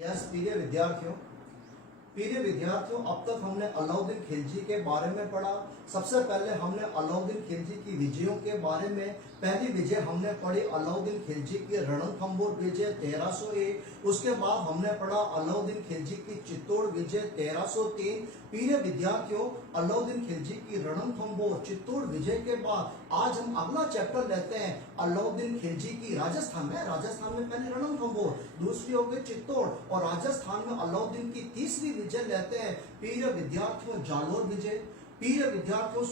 प्रिय विद्यार्थियों, अब तक हमने अलाउद्दीन खिलजी के बारे में पढ़ा। सबसे पहले हमने अलाउद्दीन खिलजी की विजयों के बारे में पहली विजय हमने पढ़ी अलाउद्दीन खिलजी की रणथंभौर विजय 1301। उसके बाद हमने पढ़ा अलाउद्दीन खिलजी की चित्तौड़ विजय 1303। प्रिय विद्यार्थियों, अलाउद्दीन खिलजी की रणथंभौर चित्तौड़ विजय के बाद आज हम अगला चैप्टर लेते हैं अलाउद्दीन खिलजी की राजस्थान में पहले रणथंभौर, दूसरी हो गई चित्तौड़ और राजस्थान में अलाउद्दीन की तीसरी विजय लेते हैं प्रिय विद्यार्थियों जालोर विजय। प्रिय विद्यार्थियों,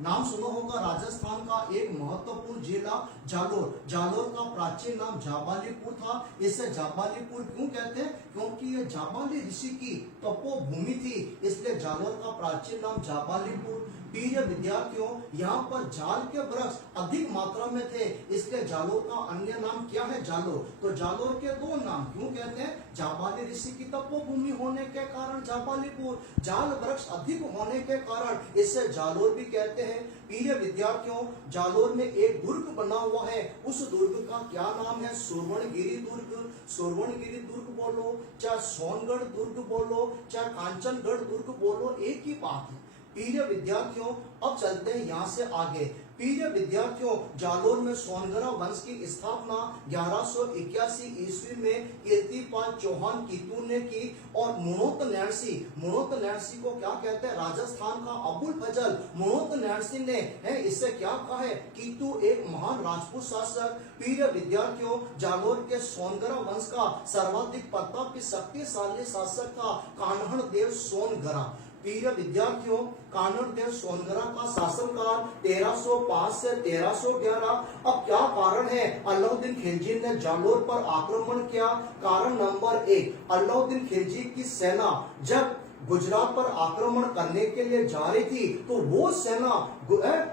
नाम सुना होगा राजस्थान का एक महत्वपूर्ण जिला जालोर। जालोर का प्राचीन नाम जाबालीपुर था। इसे जाबालीपुर क्यों कहते हैं? क्योंकि ये जाबाली ऋषि की तपोभूमि थी, इसलिए जालोर का प्राचीन नाम जाबालीपुर। प्रिय विद्यार्थियों, यहाँ पर जाल के वृक्ष अधिक मात्रा में थे, इसलिए जालोर का अन्य नाम क्या है? जालोर। तो जालोर के दो नाम क्यों कहते हैं? जाबाली ऋषि की तपोभूमि होने के कारण जाबालीपुर, जाल वृक्ष अधिक होने के कारण इसे जालोर भी कहते हैं। प्रिय विद्यार्थियों, जालोर में एक दुर्ग बना हुआ है, उस दुर्ग का क्या नाम है? सुवर्णगिरी दुर्ग। सुवर्णगिरी दुर्ग बोलो, चाहे सोनगढ़ दुर्ग बोलो, चाहे कांचनगढ़ दुर्ग बोलो, एक ही बात है। प्रिय विद्यार्थियों, अब चलते हैं यहाँ से आगे। प्रिय विद्यार्थियों, जालोर में सोनगरा वंश की स्थापना 1181 ईस्वी में कीर्तिपाल चौहान कीतू ने की और मुणोत नैणसी को क्या कहते हैं? राजस्थान का अबुल फजल मुणोत नैणसी ने इससे क्या कहा है? कीतू एक महान राजपूत शासक। प्रिय विद्यार्थियों, जालोर के सोनगरा वंश का सर्वाधिक प्रतापी शक्तिशाली शासक था कान्हड़ देव सोनगरा। प्रिय विद्यार्थियों, कान्हड़ देव सोनगरा का शासनकाल 1305 से 1311। अब क्या कारण है अलाउद्दीन खिलजी ने जालोर पर आक्रमण किया? कारण नंबर 1, अलाउद्दीन खिलजी की सेना जब गुजरात पर आक्रमण करने के लिए जा रही थी तो वो सेना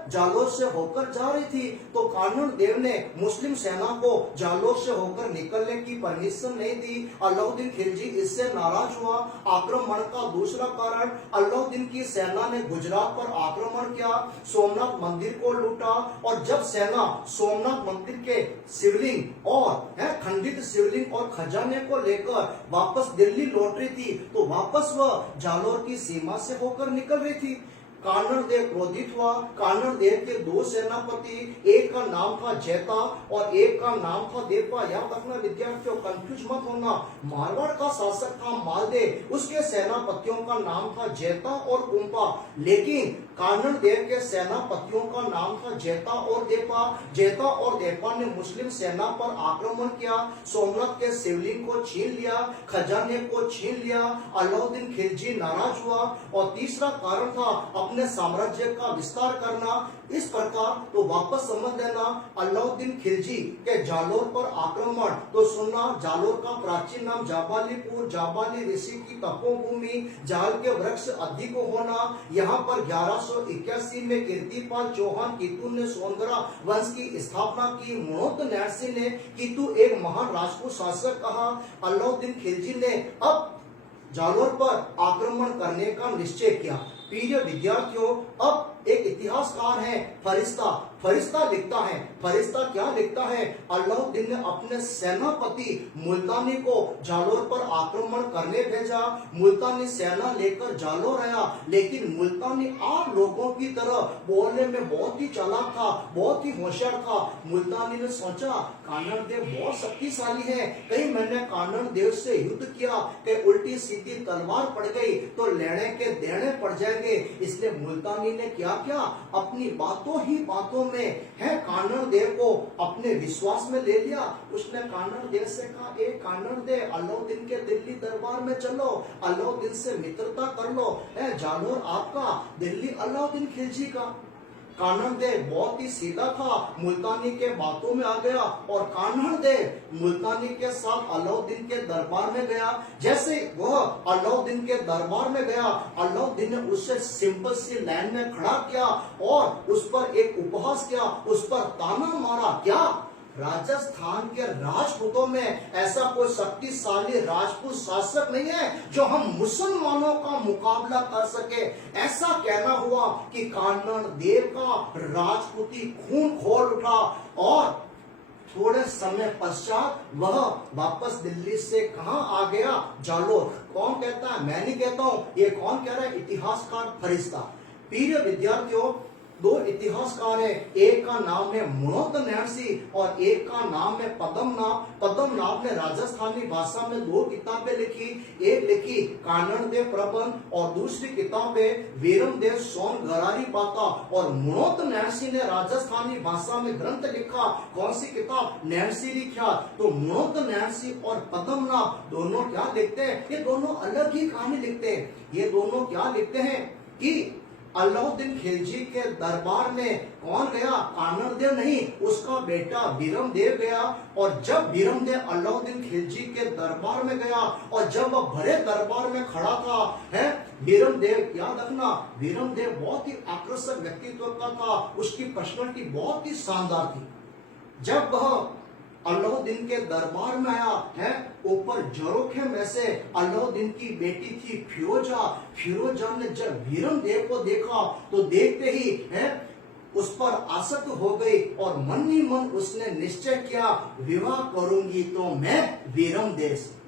जालोर से होकर जा रही थी, तो कान्हड़ देव ने मुस्लिम सेना को जालोर से होकर निकलने की परमिशन नहीं दी। अलाउद्दीन खिलजी इससे नाराज हुआ। आक्रमण का दूसरा कारण, अलाउद्दीन की सेना ने गुजरात पर आक्रमण किया, सोमनाथ मंदिर को लूटा और जब सेना सोमनाथ मंदिर के शिवलिंग और खंडित शिवलिंग और खजाने को लेकर वापस दिल्ली लौट रही थी तो वापस वह जालोर की सीमा से होकर निकल रही थी। कान्हड़ देव क्रोधित हुआ। कान्हड़ देव के दो सेनापति, एक का नाम था जैता और एक का नाम था देवपा। याद रखना विद्यार्थियों, कंफ्यूज मत होना। मारवाड़ का शासक था मालदेव, उसके सेनापतियों का नाम था जैता और कुंपा, लेकिन कान्हड़ देव के सेनापतियों का नाम था जैता और देपा। जैता और देपा ने मुस्लिम सेना पर आक्रमण किया, सोमनाथ के शिवलिंग को छीन लिया, खजाने को छीन लिया। अलाउद्दीन खिलजी नाराज हुआ और तीसरा कारण था अपने साम्राज्य का विस्तार करना। इस प्रकार तो वापस समझ लेना, अलाउद्दीन खिलजी के जालोर पर आक्रमण तो सुनना, जालोर का प्राचीन नाम जाबालीपुर, जाबाली ऋषि की तपोभूमि, जाल के वृक्ष अधिक होना। यहाँ पर 1181 में कीर्तिपाल चौहान कीतू ने सोनगरा वंश की स्थापना की। मुणोत नैणसी ने कीतू एक महान राजपूत शासक कहा। अलाउद्दीन खिलजी ने अब जालोर पर आक्रमण करने का निश्चय किया। प्रिय विद्यार्थियों, अब एक इतिहासकार है फरिश्ता लिखता है। फरिश्ता क्या लिखता है? अलाउद्दीन ने अपने सेनापति मुल्तानी को जालोर पर आक्रमण करने भेजा। मुल्तानी सेना लेकर जालोर आया, लेकिन मुल्तानी आम लोगों की तरह बोलने में बहुत ही चालाक था, बहुत ही होशियार था। मुल्तानी ने सोचा कान्हड़ देव बहुत शक्तिशाली है, कहीं मैंने कान्हड़ देव से युद्ध किया कि उल्टी सीधी तलवार पड़ गई तो लेने के देने पड़ जाएंगे। इसलिए मुल्तानी ने क्या अपनी बातों में कान्हड़ देव को अपने विश्वास में ले लिया। उसने कान्हड़ देव से कहा, ए कान्हड़ देव, अलाउद्दीन के दिल्ली दरबार में चलो, अलाउद्दीन से मित्रता कर लो, जालोर आपका, दिल्ली अलाउद्दीन खिलजी का। कान्हड़ देव बहुत ही सीधा था, मुल्तानी के बातों में आ गया और कान्हड़ देव मुल्तानी के साथ अलाउद्दीन के दरबार में गया। जैसे वह अलाउद्दीन के दरबार में गया, अलाउद्दीन ने उससे सिंपल सी लाइन में खड़ा किया और उस पर एक उपहास किया, उस पर ताना मारा। क्या? राजस्थान के राजपूतों में ऐसा कोई शक्तिशाली राजपूत शासक नहीं है जो हम मुसलमानों का मुकाबला कर सके। ऐसा कहना हुआ कि कान्हड़ देव का राजपूती खून खोल उठा और थोड़े समय पश्चात वह वापस दिल्ली से कहां आ गया? जालोर। कौन कहता है? मैं नहीं कहता हूं, ये कौन कह रहा है? इतिहासकार फरिश्ता। प्रिय विद्यार्थियों, दो इतिहासकार है, एक का नाम है मुणोत नैन्सी और एक का नाम है पद्मनाभ। पद्मनाभ ने राजस्थानी भाषा में दो किताबें लिखी, एक लिखी कानड़देव प्रबंध और दूसरी किताब है वीरमदेव सोन गरारी बाता। और मुणोत नैन्सी ने राजस्थानी भाषा में ग्रंथ लिखा। कौन सी किताब? नैन्सी लिखा। तो मुणोत नैन्सी और पद्मनाभ दोनों क्या लिखते हैं? ये दोनों अलग ही कहानी लिखते हैं। ये दोनों क्या लिखते हैं कि अलाउद्दीन खिलजी के दरबार में कौन गया? कानड़देव नहीं, उसका बेटा वीरमदेव गया। और जब वीरमदेव अलाउद्दीन खिलजी के दरबार में गया और जब वह भरे दरबार में खड़ा था, है वीरमदेव, याद रखना वीरमदेव बहुत ही आकर्षक व्यक्तित्व का था, उसकी पर्सनालिटी बहुत ही शानदार थी। जब वह अलाउद्दीन के दरबार में आया है, ऊपर जोरोखे में से अलाउद्दीन की बेटी थी फिरोजा। फिरोजा ने जब वीरमदेव को देखा तो देखते ही है उस पर आसक्त हो गई और मन ही मन उसने निश्चय किया, विवाह करूंगी तो मैं वीरमदेव से।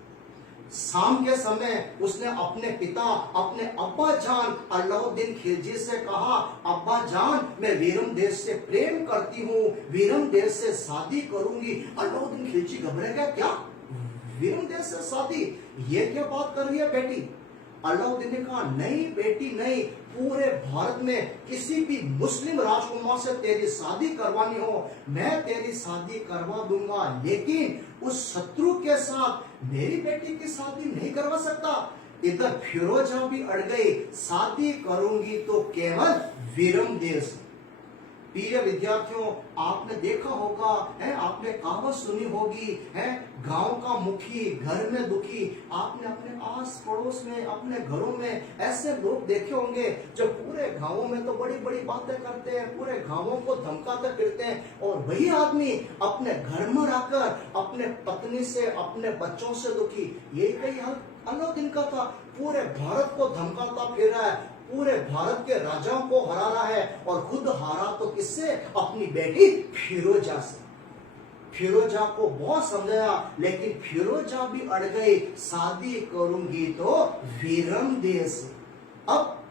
शाम के समय उसने अपने पिता, अपने अब्बा जान अलाउद्दीन खिलजी से कहा, अब्बा जान मैं वीरमदेव से प्रेम करती हूँ, वीरमदेव से शादी करूंगी। अलाउद्दीन खिलजी घबरा गया, क्या वीरमदेव से शादी? ये क्या बात कर रही है बेटी? अलाउद्दीन ने कहा, नहीं बेटी नहीं, पूरे भारत में किसी भी मुस्लिम राजकुमार से तेरी शादी करवानी हो मैं तेरी शादी करवा दूंगा, लेकिन उस शत्रु के साथ मेरी बेटी की शादी नहीं करवा सकता। इधर फिरोजा भी अड़ गई, शादी करूंगी तो केवल वीरमदेव से। प्रिय विद्यार्थियों, आपने देखा होगा है, आपने कहावत सुनी होगी है, गांव का मुखी घर में दुखी। आपने अपने आस पड़ोस में, अपने घरों में ऐसे लोग देखे होंगे जो पूरे गांवों में तो बड़ी बड़ी बातें करते हैं, पूरे गांवों को धमकाते फिरते हैं, और वही आदमी अपने घर में रहकर अपने पत्नी से, अपने बच्चों से दुखी। यही कई हाल अलाउद्दीन का था, पूरे भारत को धमकाता फिर रहा है, पूरे भारत के राजाओं को हरा रहा है, और खुद हारा तो किससे? अपनी बेटी फिरोजा से। फिरोजा को बहुत समझाया, लेकिन फिरोजा भी अड़ गई, शादी करूंगी तो वीरमदेव से। अब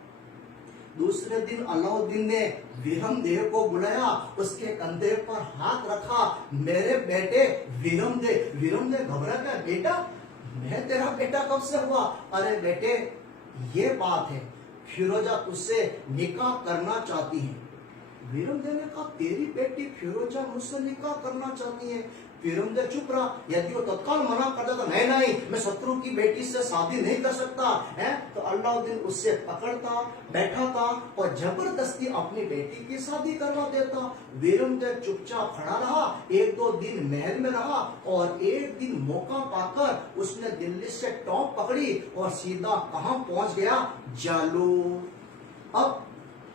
दूसरे दिन अलाउद्दीन ने वीरमदेव को बुलाया, उसके कंधे पर हाथ रखा, मेरे बेटे वीरमदेव। वीरमदेव घबरा गया, बेटा मैं तेरा बेटा कब से हुआ? अरे बेटे ये बात है, फिरोजा तुझसे निकाह करना चाहती है। वीरमदेव ने कहा, तेरी बेटी फिरोजा मुझसे निकाह करना चाहती है? वीरमदेव चुप रहा। यदि वो तत्काल मना कर देता, नहीं नहीं मैं शत्रु की बेटी से शादी नहीं कर सकता है, तो अलाउद्दीन उससे पकड़ता, बैठा था और जबरदस्ती अपनी बेटी की शादी करवा देता। वीरमदेव चुपचाप खड़ा रहा, एक दो दिन महल में रहा, और एक दिन मौका पाकर उसने दिल्ली से टॉप पकड़ी और सीधा कहां पहुंच गया? जालोर। अब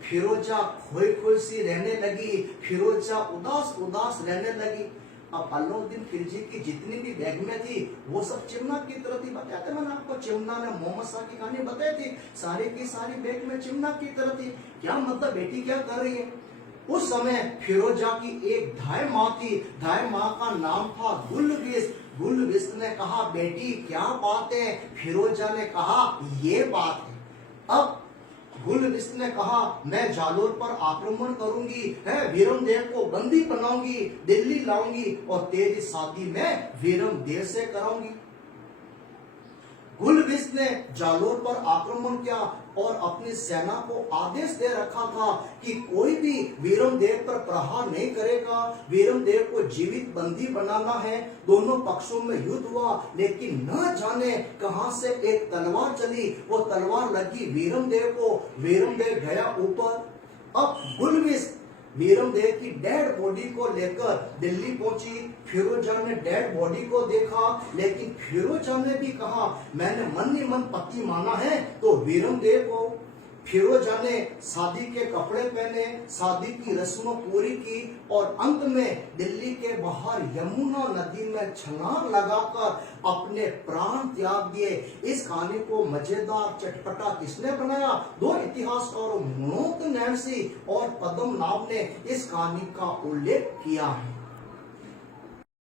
फिरोजा खोई खोई सी रहने लगी, फिरोजा उदास उदास रहने लगी। अब अलाउद्दीन खिलजी की जितनी भी बेगमें थी वो सब चिमना की तरह थी। बताते मैंने आपको, चिमना ने मोहम्मद शाह की कहानी बताई थी, सारी की सारी बेगमें चिमना की तरह थी। क्या मतलब, बेटी क्या कर रही है? उस समय फिरोजा की एक धाय माँ थी, धाय माँ का नाम था गुलबिस। गुलबिस ने कहा, बेटी क्या बात है? फिरोजा ने कहा, ये बात है। अब गुलबिस ने कहा, मैं जालोर पर आक्रमण करूंगी, है वीरमदेव को बंदी बनाऊंगी, दिल्ली लाऊंगी और तेरी शादी मैं वीरमदेव से कराऊंगी। गुलबिस ने जालोर पर आक्रमण किया और अपनी सेना को आदेश दे रखा था कि कोई भी वीरमदेव पर प्रहार नहीं करेगा, वीरमदेव को जीवित बंदी बनाना है। दोनों पक्षों में युद्ध हुआ, लेकिन न जाने कहां से एक तलवार चली, वो तलवार लगी वीरमदेव को, वीरमदेव गया ऊपर। अब गुलबिस वीरमदेव की डेड बॉडी को लेकर दिल्ली पहुंची। फिरोजा ने डेड बॉडी को देखा, लेकिन फिरोजा ने भी कहा, मैंने मन ही मन पति माना है तो वीरमदेव को। फिरोजा ने शादी के कपड़े पहने, शादी की रस्म पूरी की और अंत में दिल्ली के बाहर यमुना नदी में छलांग लगाकर अपने प्राण त्याग दिए। इस कहानी को मजेदार चटपटा किसने बनाया? दो इतिहासकारों मुणोत नैन्सी और पद्मनाभ ने इस कहानी का उल्लेख किया है।